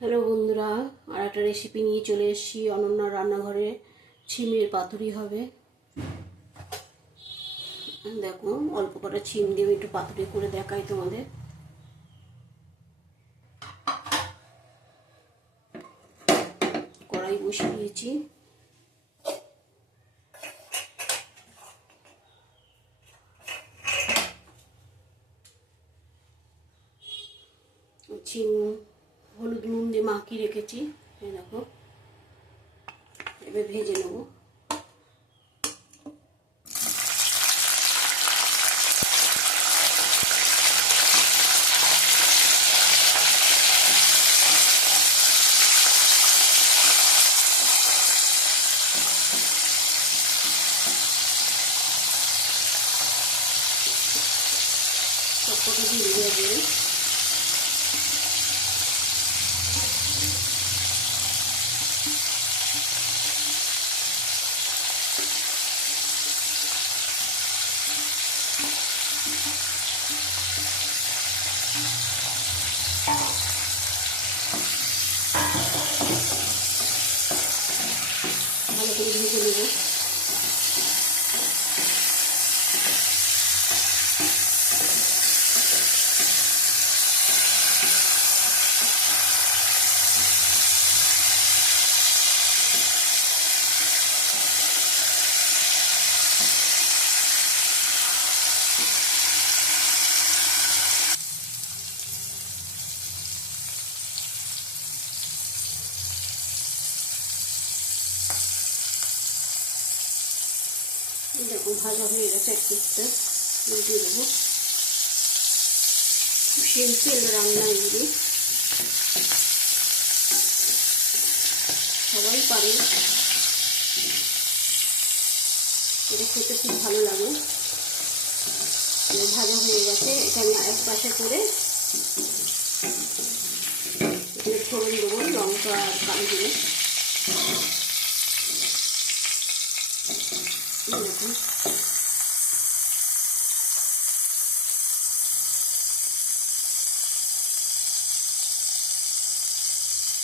Hello বন্ধুরা, আর একটা recipe নিয়ে চলে এসেছি। অনন্যার রান্নাঘরে ছিমের পাতুরি হবে। দেখো, অল্প কটা ছিম দিয়ে একটু পাতুরি করে দেখাই তোমাদের। কড়াই বসিয়ে দিয়েছি। ছিম হলুদ নুন দিয়ে মাখিয়ে রেখেছি। এই দেখো, এবার ভেজে নেবো। সবকটা দিয়ে দেবো। ভালো করে ভেজে নেবো। দেখো, ভাজা হয়ে গেছে। এক পিসটা উল্টে দেবো। সিম্পল রান্না এগুলি, সবাই পারে। এটা খেতে খুব ভালো লাগে। ভাজা হয়ে গেছে। এটা আমি এক পাশে করে ফোড়ন দেবো, লঙ্কা আর কালো জিরে। দেখুন,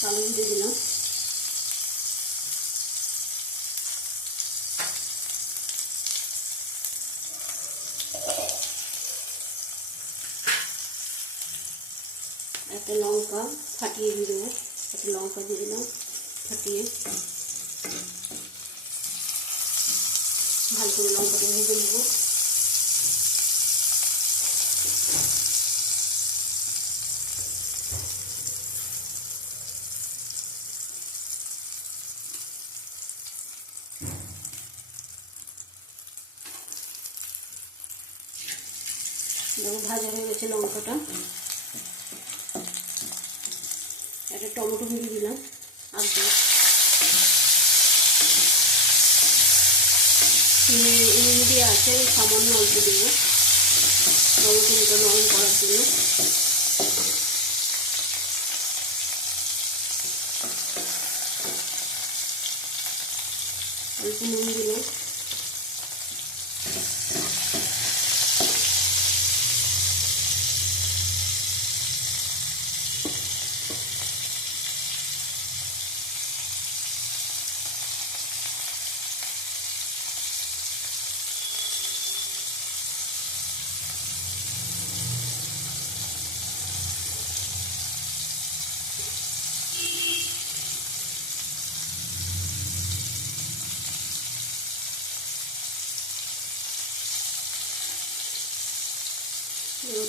কালো জিরে দিলাম। একটা লঙ্কা ফাটিয়ে দিয়ে দেবো। একটা লঙ্কা দিয়ে দিলাম ফাটিয়ে। ভালো করে লঙ্কাটা ভেজে নেবো। দেখো, ভাজা হয়ে গেছে লঙ্কাটা। একটা টমেটো ভেজে দিলাম। আর নুন দিয়ে আছে, সামান্য অল্প দেবো টমেটোটা নরম করার জন্য। অল্প নুন দিলাম।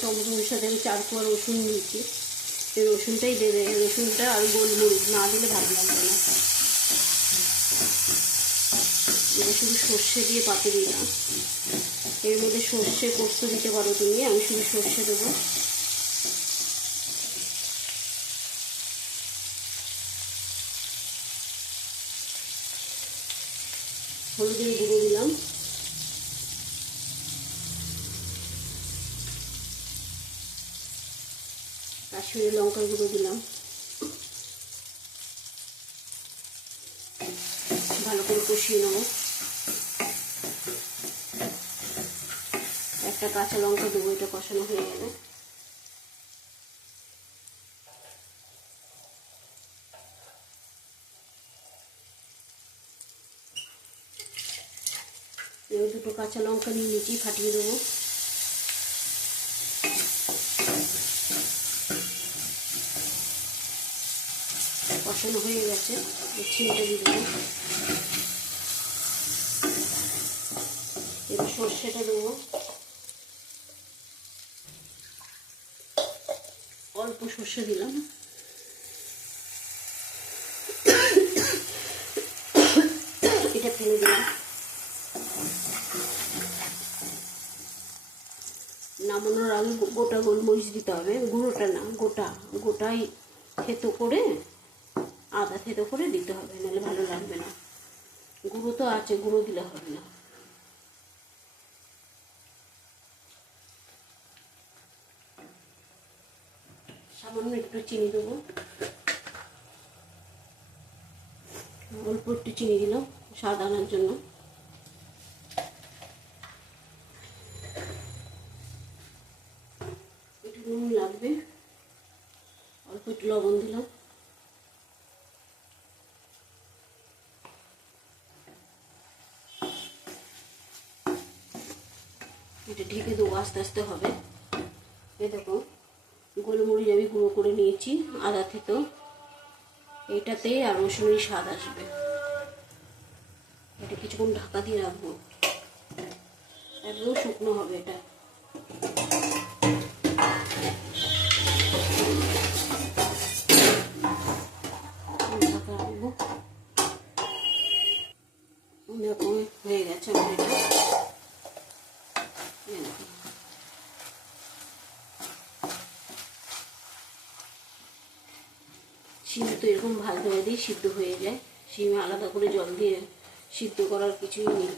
টমেটোর সাথে আমি 4 কোয়া রসুন নিয়েছি। এই রসুনটাই দেবে। রসুনটা আর গোলমরিচ না দিলে ভালো লাগবে না। এটা শুধু সর্ষে দিয়ে পাতুরি না, এর মধ্যে সর্ষে পোস্ত দিতে পারো তুমি। আমি শুধু সর্ষে দেবো। হলুদের গুঁড়ো দিলাম। কাশ্মীরি লঙ্কার গুঁড়ো দিলাম। ভালো করে কষিয়ে নেব। একটা কাঁচা লঙ্কা দেবো, এটা কষানো হয়ে গেলে। এবার দুটো কাঁচা লঙ্কা নিয়ে নিচেই ফাটিয়ে দেবো। কষানো হয়ে গেছে, ছিমটা দিয়ে দেবো। এবার সর্ষেটা দেবো, অল্প সর্ষে দিলাম। এটা ফেলে দিলাম। নামানোর আগে গোটা গোলমরিচ দিতে হবে, গুঁড়োটা না, গোটাই থেতো করে, আদা থেতো করে দিতে হবে, নাহলে ভালো লাগবে না। গুঁড়ো তো আছে, গুঁড়ো দিলে হবে না। সামান্য একটু চিনি দেবো, অল্প একটু চিনি দিলাম স্বাদ আনার জন্য। একটু নুন লাগবে, অল্প একটু লবণ দিলাম। এটা ঢেকে দেবো, আস্তে আস্তে হবে। এই দেখো গোলমরিচ আমি গুঁড়ো করে নিয়েছি আদা থেতো, এটাতে আর রসুনের স্বাদ আসবে। এটা কিছুক্ষণ ঢাকা দিয়ে রাখবো, একদম শুকনো হবে এটা। ঢাকা রাখবো। দেখো হয়ে গেছে আমার এটা। শিম তো এরকম ভাজতে ভাজতেই সিদ্ধ হয়ে যায়, শিমে আলাদা করে জল দিয়ে সিদ্ধ করার কিছুই নেই।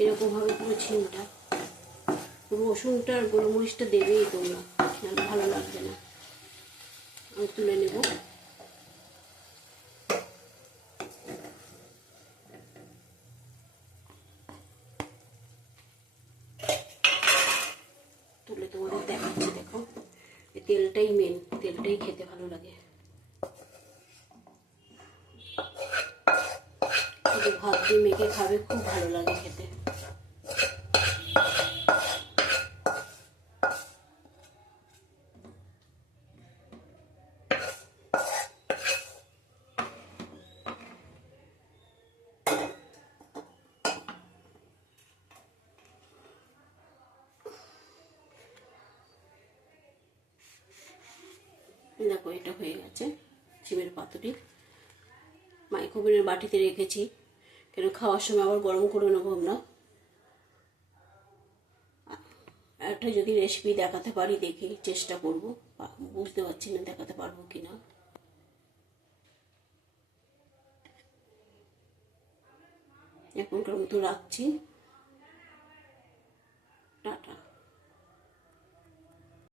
এরকমভাবে পুরো শিমটা, রসুনটা আর গোলমরিচটা দেবেই তোমরা, নাহলে ভালো লাগবে না। আমি তুলে নেব। তুলে তোমাদের দেখাচ্ছি, দেখো এই তেলটাই মেন, তেলটাই খেতে ভালো লাগে। ভাত দিয়ে মেখে খাবে, খুব ভালো লাগে খেতে। দেখো এটা হয়ে গেছে শিমের পাতুরি। মাইক্রোওভেনের বাটিতে রেখেছি, কেন খাওয়ার সময় আবার গরম করে নেবো আমরা। একটা যদি রেসিপি দেখাতে পারি, দেখি চেষ্টা করব, বুঝতে পারছি না দেখাতে পারবো কিনা। এখনকার মতো রাখছি।